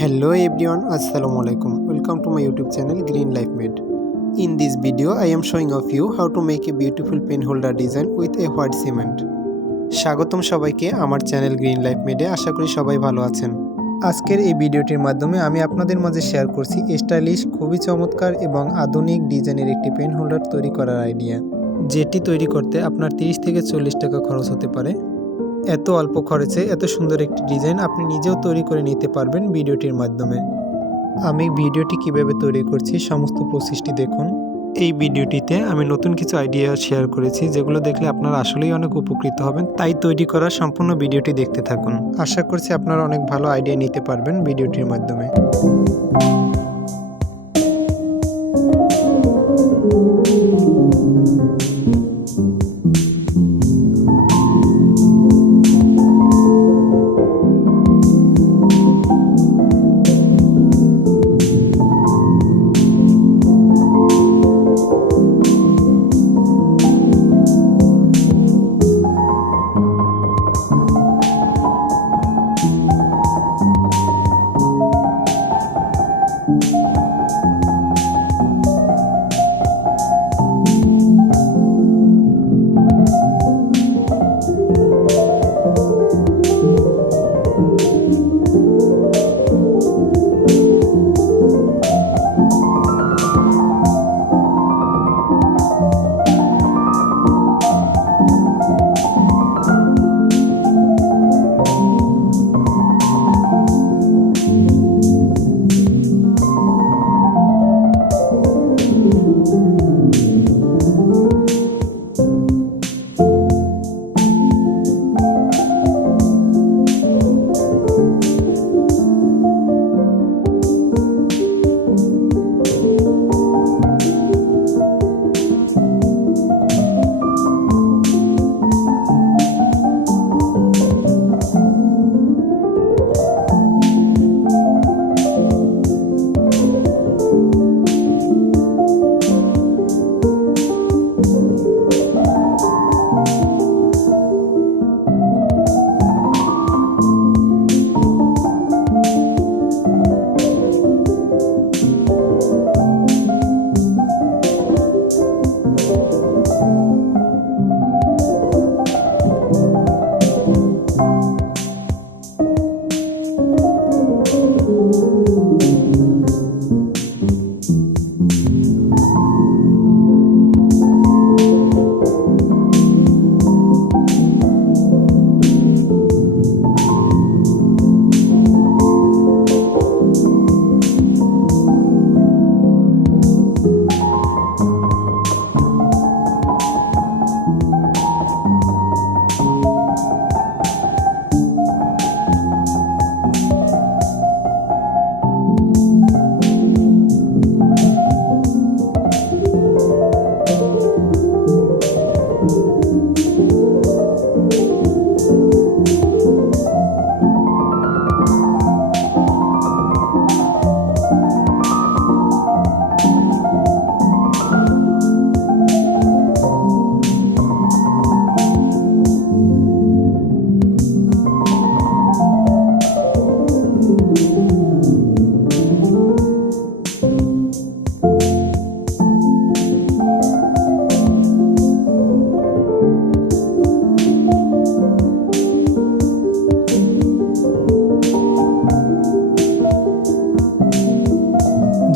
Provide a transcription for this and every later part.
Hello everyone, Assalamualaikum. Welcome to my YouTube channel Green Life Made. In this video, I am showing of you how to make a beautiful pen holder design with a white cement. স্বাগতম সবাইকে আমার channel green life মেডে। আশা করি সবাই ভালো আছেন। আজকের এই ভিডিওটির মাধ্যমে আমি আপনাদের মাঝে শেয়ার করছি স্টাইলিশ, খুবই চমৎকার এবং আধুনিক ডিজাইনের একটি পেন হোল্ডার তৈরি করার আইডিয়া, যেটি তৈরি করতে আপনার 30 থেকে 40 টাকা খরচ হতে পারে। এত অল্প খরচে এত সুন্দর একটি ডিজাইন আপনি নিজেও তৈরি করে নিতে পারবেন ভিডিওটির মাধ্যমে। আমি ভিডিওটি কিভাবে তৈরি করছি সমস্ত প্রসেসটি দেখুন। এই ভিডিওটিতে আমি নতুন কিছু আইডিয়া শেয়ার করেছি, যেগুলো দেখলে আপনারা আসলেই অনেক উপকৃত হবেন। তাই তৈরি করা সম্পূর্ণ ভিডিওটি দেখতে থাকুন। আশা করছি আপনারা অনেক ভালো আইডিয়া নিতে পারবেন ভিডিওটির মাধ্যমে।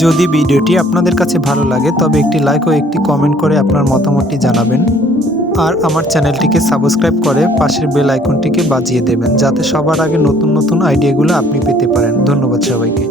যদি ভিডিওটি আপনাদের কাছে ভালো লাগে তবে একটি লাইক ও একটি কমেন্ট করে আপনার মতামতটি জানাবেন। আর আমার চ্যানেলটিকে সাবস্ক্রাইব করে পাশের বেল আইকনটিকে বাজিয়ে দেবেন, যাতে সবার আগে নতুন নতুন আইডিয়াগুলো আপনি পেতে পারেন। ধন্যবাদ সবাইকে।